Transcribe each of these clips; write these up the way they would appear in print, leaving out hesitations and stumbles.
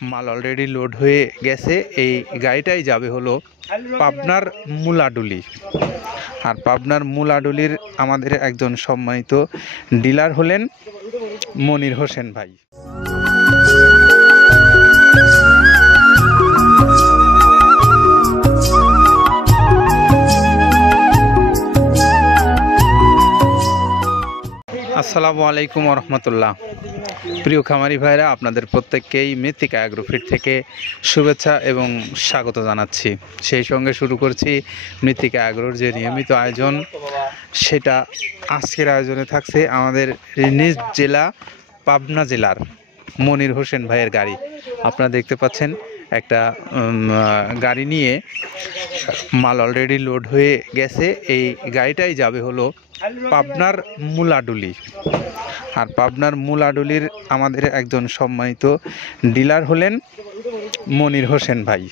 মাল already load হয়ে গেছে। এই গাড়িটাই যাবে হলো পাবনার মুলাডুলি। আর পাবনার মুলাডুলির আমাদের একজন সম্মানিত ডিলার হলেন মনির হোসেন ভাই। আসসালামু আলাইকুম রহমতুল্লাহ। প্রিয় খামারি ভাইরা, আপনাদের প্রত্যেককেই মৃত্তিকা অ্যাগ্রোফিট থেকে শুভেচ্ছা এবং স্বাগত জানাচ্ছি। সেই সঙ্গে শুরু করছি মৃত্তিকা অ্যাগ্রোর যে নিয়মিত আয়োজন, সেটা আজকের আয়োজনে থাকছে আমাদের নিজ জেলা পাবনা জেলার মনির হোসেন ভাইয়ের গাড়ি। আপনারা দেখতে পাচ্ছেন একটা গাড়ি নিয়ে মাল অলরেডি লোড হয়ে গেছে। এই গাড়িটাই যাবে হলো পাবনার মুলাডুলি। আর পাবনার মুলাডুলির আমাদের একজন সম্মানিত ডিলার হলেন মনির হোসেন ভাই।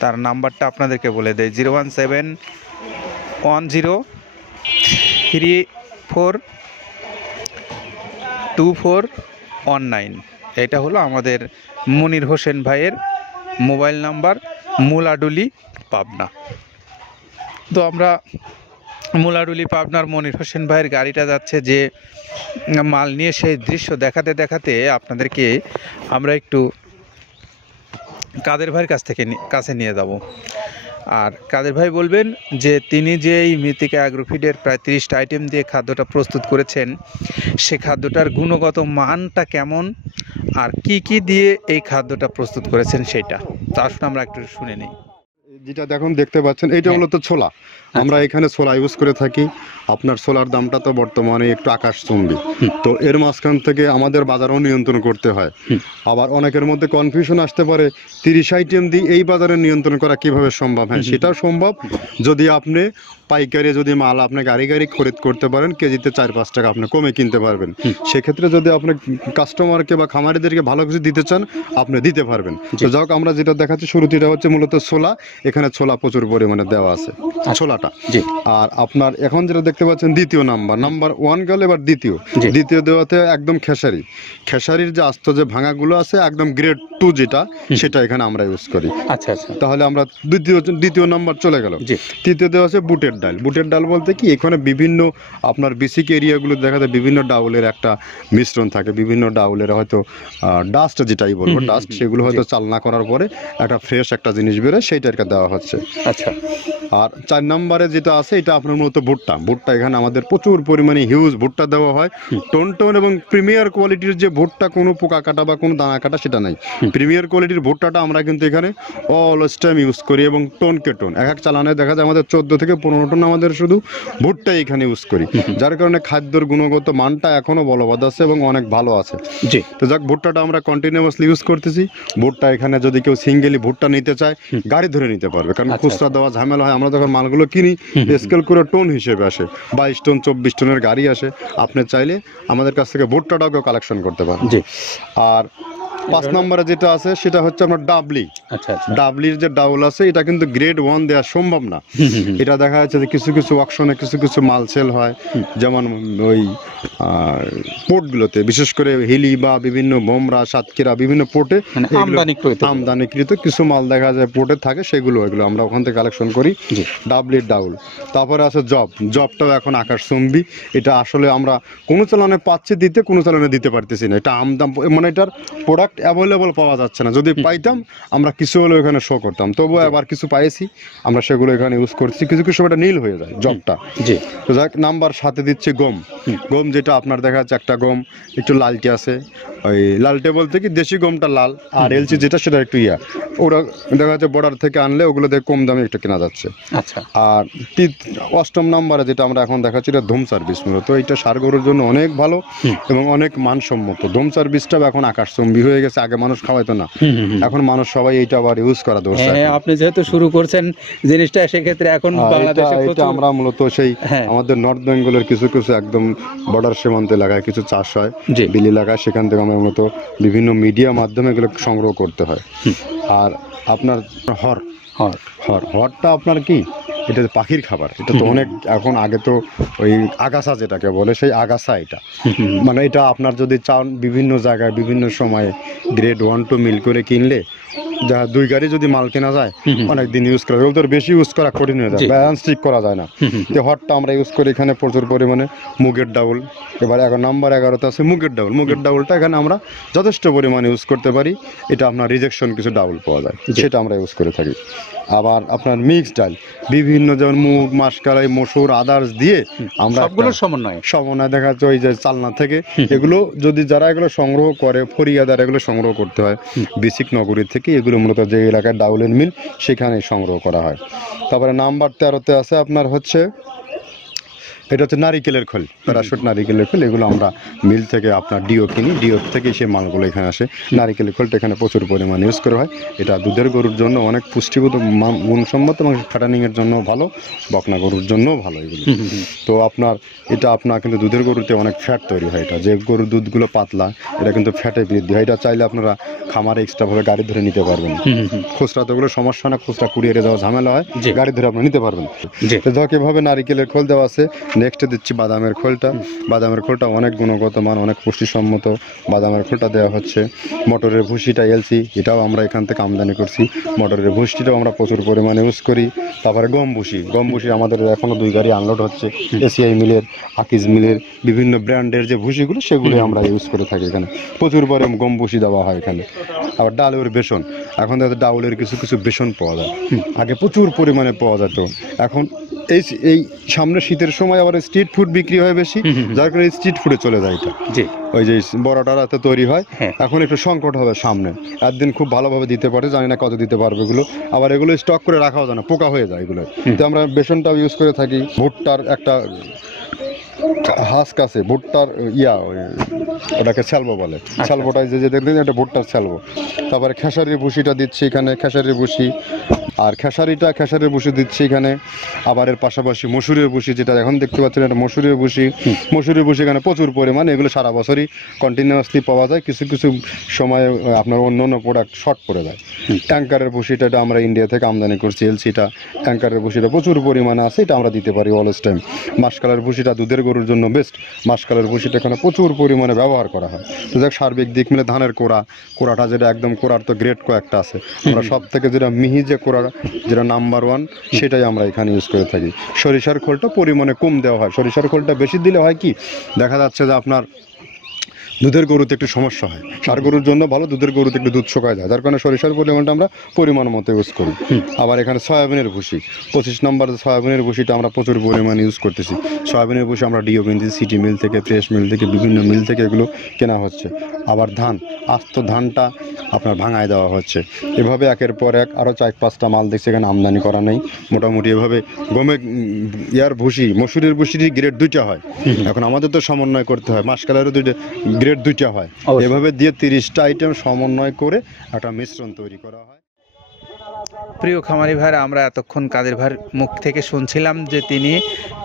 তার নাম্বারটা আপনাদেরকে বলে দেয় 01710342419। এটা হলো আমাদের মনির হোসেন ভাইয়ের মোবাইল নাম্বার, মুলাডুলি পাবনা। তো আমরা মুলাডুলি পাবনার মনির হোসেন ভাইয়ের গাড়িটা যাচ্ছে যে মাল নিয়ে, সেই দৃশ্য দেখাতে দেখাতে আপনাদেরকে আমরা একটু কাদের ভাইয়ের কাছে নিয়ে যাব। আর কাদের ভাই বলবেন যে তিনি যে এই মৃত্তিকা অ্যাগ্রোফিডের প্রায় 30টা আইটেম দিয়ে খাদ্যটা প্রস্তুত করেছেন, সে খাদ্যটার গুণগত মানটা কেমন আর কি কি দিয়ে এই খাদ্যটা প্রস্তুত করেছেন সেটা। তো আসুন আমরা একটু শুনে নিই। যেটা দেখুন দেখতে পাচ্ছেন, এইটা হলো তো ছোলা। আমরা এখানে ছোলা ইউজ করে থাকি। আপনার ছোলার দামটা তো বর্তমানে একটু আকাশচুম্বী। তো এর মাঝখান থেকে আমাদের বাজারও নিয়ন্ত্রণ করতে হয়। আবার অনেকের মধ্যে কনফিউশন আসতে পারে 30 আইটেম দিয়ে এই বাজারে নিয়ন্ত্রণ করা কিভাবে সম্ভব। হ্যাঁ, সেটাও সম্ভব যদি আপনি পাইকারি যদি মাল আপনি গাড়ি খরিদ করতে পারেন, কেজিতে 4-5 টাকা আপনি কমে কিনতে পারবেন। সেক্ষেত্রে যদি আপনি কাস্টমারকে বা খামারিদেরকে ভালো কিছু দিতে চান, আপনি দিতে পারবেন। তো যাক, আমরা যেটা দেখাচ্ছি শুরুতে, এটা হচ্ছে মূলত ছোলা। এখানে ছোলা প্রচুর পরিমাণে দেওয়া আছে, ছোলাটা। আর আপনার এখন যেটা দেখতে পাচ্ছেন দ্বিতীয় নাম্বার 1 গেল, এবার দ্বিতীয় দেওয়াতে একদম খেসারির যে আস্ত যে ভাঙাগুলো আছে, একদম গ্রেড 2 যেটা, সেটা এখানে আমরা ইউজ করি। আচ্ছা, তাহলে আমরা দ্বিতীয় নাম্বার চলে গেল। তৃতীয় দেওয়া আছে বুটের ডাল বলতে কি, এখানে বিভিন্ন আপনার বেসিক এরিয়াগুলো দেখা যায় বিভিন্ন ডাউলের একটা মিশ্রণ থাকে, বিভিন্ন ডাউলের হয়তো ডাস্ট, যেটাই বলবো ডাস্ট, সেগুলো হয়তো চালনা করার পরে একটা ফ্রেশ একটা জিনিস বেরোয়, সেইটাকে দেওয়া হচ্ছে। আচ্ছা, আর 4 নম্বরে যেটা আছে, এটা আপনার মূলত ভুট্টা। এখানে আমাদের প্রচুর পরিমাণে হিউজ ভুট্টা দেওয়া হয়। টোন এবং প্রিমিয়ার কোয়ালিটির যে ভুট্টা, কোনো পোকা কাটা বা কোনো দানা কাটা সেটা নাই। প্রিমিয়ার কোয়ালিটির ভুট্টাটা আমরা কিন্তু এখানে অলওয়েজ টাইম ইউজ করি। এবং টোনকে টোন এক চালানে দেখা যায় আমাদের 14 থেকে 15 টন আমাদের শুধু ভুট্টা এখানে ইউজ করি, যার কারণে খাদ্যর গুণগত মানটা এখনো বলবৎ আছে এবং অনেক ভালো আছে। তো যাক, ভুট্টাটা আমরা কন্টিনিউয়াসলি ইউজ করতেছি। ভুট্টা এখানে যদি কেউ সিঙ্গেলি ভুট্টা নিতে চায়, গাড়ি ধরে নিতে পারবে, কারণ খুচরা দেওয়া ঝামেলা হয়। আমরা যখন মালগুলো কিনি, স্কেল করে টোন হিসেবে আসে, 22 টন 24 টনের গাড়ি আসে। আপনি চাইলে আমাদের কাছ থেকে ভুট্টাটাও কালেকশন করতে পারেন। আর 5 নম্বরে যেটা আছে, সেটা হচ্ছে আপনার ডাবলি। ডাবলির যে ডাউল আছে, এটা কিন্তু গ্রেড 1 দেওয়া সম্ভব না। এটা দেখা যাচ্ছে যে কিছু অকশনে কিছু মাল সেল হয়, যেমন ওই পোর্টগুলোতে, বিশেষ করে হিলি বা বিভিন্ন বোমরা, সাতক্ষীরা, বিভিন্ন পোর্টে আমদানিকৃত কিছু মাল দেখা যায় পোর্টে থাকে, এগুলো আমরা ওখান থেকে কালেকশন করি। ডাবলির ডাউল। তারপরে আছে জবটাও এখন আকাশচুম্বী। এটা আসলে আমরা কোনো চালানে পাচ্ছি দিতে, কোনো চালানে দিতে পারতেছি না। এটা আমদাম, মানে এটার প্রোডাক্ট অ্যাভেলেবল পাওয়া যাচ্ছে না। যদি পাইতাম, আমরা কিছু হলেও এখানে শো করতাম। তবুও আবার কিছু পাইছি, আমরা সেগুলো এখানে ইউজ করছি। কিছু এটা নীল হয়ে যায় জবটা। তো যাক, নাম্বার 7 দিচ্ছে গম, যেটা আপনার দেখা যাচ্ছে একটা গম একটু লালটে আছে। ওই লালটে বলতে কি, দেশি গমটা লাল, আর এলচি যেটা সেটা একটু ওরা দেখা যাচ্ছে বর্ডার থেকে আনলে ওগুলো দেখে কম দামে একটু কেনা যাচ্ছে। আচ্ছা, আর 8ম নম্বরে যেটা আমরা এখন দেখাচ্ছি, এটা ধুম সার্ভিস। মূলত এটা সার গরুর জন্য অনেক ভালো এবং অনেক মানসম্মত। ধুম সার্ভিসটাও এখন আকাশচুম্বী হয়ে গেছে। আগে মানুষ খাওয়াইতো না, এখন মানুষ সবাই এইটা আবার ইউজ করা দরকার। আপনি যেহেতু শুরু করছেন জিনিসটা, সেক্ষেত্রে এখন বাংলাদেশে এটা আমরা মূলত সেই আমাদের নর্থ বেঙ্গলের কিছু একদম বর্ডার সীমান্ত এলাকায় কিছু চাষ হয়, বিল এলাকায়, সেখান থেকে আমরা মূলত বিভিন্ন মিডিয়া মাধ্যমে এগুলো সংগ্রহ করতে হয়। আর আপনার হরটা আপনার কি, এটা পাখির খাবার। এটা তো অনেক এখন, আগে তো ওই আগাছা যেটাকে বলে সেই আগাছা এটা, মানে এটা আপনার যদি চান বিভিন্ন জায়গায় বিভিন্ন সময়ে গ্রেড 1 2 মিল করে কিনলে যা 2 গাড়ি যদি মাল কেনা যায় অনেক দিন ইউজ করা, ওদের বেশি ইউজ করা কঠিন হয়ে যায়, ব্যালেন্স ঠিক করা যায় না। তো হটটা আমরা ইউজ করি এখানে প্রচুর পরিমাণে মুগের ডাউল। এবার নাম্বার 11তে আছে মুগের ডাউল। মুগের ডাউলটা এখানে আমরা যথেষ্ট পরিমাণে ইউজ করতে পারি। এটা আপনার রিজেকশন কিছু ডাউল পাওয়া যায়, সেটা আমরা ইউজ করে থাকি। আবার আপনার মিক্সড ডাল বিভিন্ন, যেমন মুগ, মাসকলাই, মসুর, আদার্স দিয়ে আমরা সবগুলোর সমন্বয় দেখা যাচ্ছে ওই যে চালনা থেকে এগুলো যদি যারা এগুলো সংগ্রহ করে, ফরিয়াদার এগুলো সংগ্রহ করতে হয় বেসিক নগরী থেকে। এগুলো মূলত যে এলাকায় ডাউলের মিল সেখানে সংগ্রহ করা হয়। তারপরে নাম্বার 13তে আছে আপনার হচ্ছে, এটা হচ্ছে নারিকেলের খোল, প্যারাশুট নারিকেলের খোল। এগুলো আমরা মিল থেকে আপনার ডিও কিনি, ডিও থেকে সেই মালগুলো এখানে আসে। নারিকেলের খোলটা এখানে প্রচুর পরিমাণে ইউজ করা হয়। এটা দুধের গরুর জন্য অনেক পুষ্টিগত গুণসম্মত এবং ফ্যাটানিংয়ের জন্য ভালো, বকনা গরুর জন্যও ভালো এগুলো। তো আপনার এটা আপনার কিন্তু দুধের গরুতে অনেক ফ্যাট তৈরি হয়। এটা যে গরুর দুধগুলো পাতলা, এটা কিন্তু ফ্যাটে বৃদ্ধি হয়। এটা চাইলে আপনারা খামারে এক্সট্রাভাবে গাড়ি ধরে নিতে পারবেন। খুচরা তো ওগুলো সমস্যা না, খুচরা কুরিয়ারে যাওয়া ঝামেলা হয়, গাড়ি ধরে আপনি নিতে পারবেন। তো ধক এভাবে নারিকেলের খোল দেওয়া আছে। নেক্সটে দিচ্ছি বাদামের খোলটা। বাদামের খোলটা অনেক গুণগত মান, অনেক পুষ্টিসম্মত বাদামের খোলটা দেওয়া হচ্ছে। মটরের ভুসিটা এলসি, এটাও আমরা এখান থেকে আমদানি করছি। মটরের ভুসিটাও আমরা প্রচুর পরিমাণে ইউজ করি। তারপরে গম ভুসি আমাদের এখনও 2 গাড়ি আনলোড হচ্ছে। এসিআই মিলের, আকিজ মিলের বিভিন্ন ব্র্যান্ডের যে ভুসিগুলো সেগুলো আমরা ইউজ করে থাকি। এখানে প্রচুর পরিমাণে গম ভুসি দেওয়া হয় এখানে। আবার ডালের বেসন, এখন ডাউলের কিছু কিছু বেসন পাওয়া যায়, আগে প্রচুর পরিমাণে পাওয়া যেত। এখন এই সামনে শীতের সময় আবার স্ট্রিট ফুড বিক্রি হয় বেশি, যার কারণে স্ট্রিট ফুডে চলে যায় এটা। ওই যে বড়টা রাতে তৈরি হয়, এখন একটু সংকট হবে সামনে, একদিন খুব ভালোভাবে দিতে পারে, জানি না কত দিতে পারবে এগুলো। আবার এগুলো স্টক করে রাখাও যায় না, পোকা হয়ে যায় এগুলো। তো আমরা বেসনটাও ইউজ করে থাকি। ভুট্টার একটা হাস্ক আছে, ভুট্টার ওটাকে ছ্যালবো বলে, ছ্যালবোটাই যে দেখবেন এটা ভুট্টার ছ্যালবো। তারপরে খেসারির ভুসিটা দিচ্ছি এখানে, খেসারির ভুসি। আর খেসারির ভুসি দিচ্ছি এখানে। আবার এর পাশাপাশি মসুরের ভুসি, যেটা এখন দেখতে পাচ্ছেন এটা মসুরের ভুসি এখানে প্রচুর পরিমাণে। এগুলো সারা বছরই কন্টিনিউয়াসলি পাওয়া যায়, কিছু কিছু সময় আপনার অন্য প্রোডাক্ট শর্ট পড়ে যায়। ট্যাঙ্কারের ভুসিটা এটা আমরা ইন্ডিয়া থেকে আমদানি করছি, এলসিটা। ট্যাঙ্কারের ভুসিটা প্রচুর পরিমাণে আছে, এটা আমরা দিতে পারি অলওয়েজ টাইম। মাসকালের ভুসিটা দুধের গরুর জন্য বেস্ট। মাসকালের ভুসিটা এখানে প্রচুর পরিমাণে ব্যবহার করা হয়। তো দেখ সার্বিক দিক মিলে ধানের কোড়াটা যেটা একদম, কোড়ার তো গ্রেড কয়েকটা আছে, আমরা সব থেকে যেটা মিহি যে কোড়া, যেটা নাম্বার 1, সেটাই আমরা এখানে ইউজ করে থাকি। সরিষার খোলটা পরিমাণে কম দেওয়া হয়। সরিষার খোলটা বেশি দিলে হয় কি, দেখা যাচ্ছে যে আপনার দুধের গরুতে একটু সমস্যা হয়। ষাঁড় গরুর জন্য ভালো, দুধের গরুতে একটু দুধ শুকায় যায়, যার কারণে সরিষার পরিমাণটা আমরা পরিমাণ মতো ইউজ করি। আবার এখানে সয়াবিনের ভুসি 25 নম্বর সয়াবিনের ভুসিটা আমরা প্রচুর পরিমাণে ইউজ করতেছি। সয়াবিনের ভুসি আমরা ডিও কিনতেছি সিটি মিল থেকে, ফ্রেশ মিল থেকে, বিভিন্ন মিল থেকে এগুলো কেনা হচ্ছে। আবার আস্ত ধানটা আপনার ভাঙায় দেওয়া হচ্ছে। এভাবে একের পর এক আরও 4-5টা মাল দেখছি এখানে আমদানি করা নেই। মোটামুটি এভাবে মসুরের ভুসির গ্রেড 2টা হয়। এখন আমাদের তো সমন্বয় করতে হয়, মাসকালেরও গ্রেড 2টা হয়। এভাবে দিয়ে 30টা আইটেম সমন্বয় করে একটা মিশ্রণ তৈরি করা হয়। প্রিয় খামারি ভাইরা, আমরা এতক্ষণ কাদের ভাইয়ের মুখ থেকে শুনছিলাম যে তিনি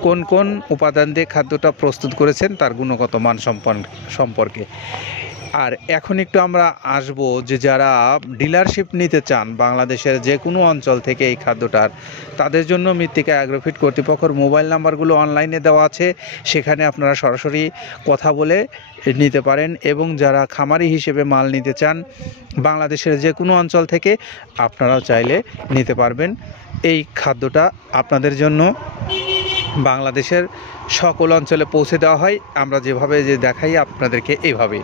কোন কোন উপাদান দিয়ে খাদ্যটা প্রস্তুত করেছেন, তার গুণগত মান সম্পর্কে। আর এখন একটু আমরা আসব যে যারা ডিলারশিপ নিতে চান বাংলাদেশের যে কোনো অঞ্চল থেকে এই খাদ্যটার, তাদের জন্য মৃত্তিকা অ্যাগ্রোফিট কর্তৃপক্ষের মোবাইল নাম্বারগুলো অনলাইনে দেওয়া আছে, সেখানে আপনারা সরাসরি কথা বলে নিতে পারেন। এবং যারা খামারি হিসেবে মাল নিতে চান বাংলাদেশের যে কোনো অঞ্চল থেকে, আপনারাও চাইলে নিতে পারবেন। এই খাদ্যটা আপনাদের জন্য বাংলাদেশের সকল অঞ্চলে পৌঁছে দেওয়া হয়, আমরা যেভাবে দেখাই আপনাদেরকে এইভাবে।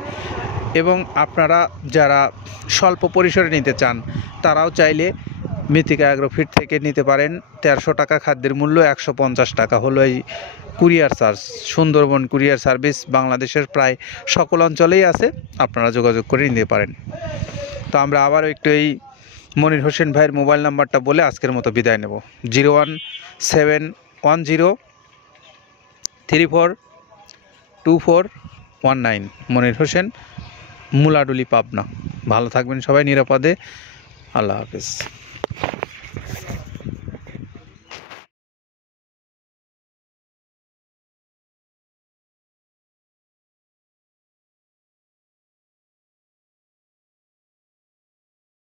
এবং আপনারা যারা স্বল্প পরিসরে নিতে চান তারাও চাইলে মৃত্তিকা অ্যাগ্রোফিট থেকে নিতে পারেন। 1300 টাকা খাদ্যের মূল্য, 150 টাকা হলো এই courier charge. Sundarban courier service বাংলাদেশের প্রায় সকল অঞ্চলেই আছে, আপনারা যোগাযোগ করে নিতে পারেন। তো আমরা আবারও একটু এই মনির হোসেন ভাইয়ের মোবাইল নাম্বারটা বলে আজকের মতো বিদায় নেব। 01710342419। মনির হোসেন, মুলাডুলি, পাবনা। ভালো থাকবেন সবাই নিরাপদে। আল্লাহ হাফেজ।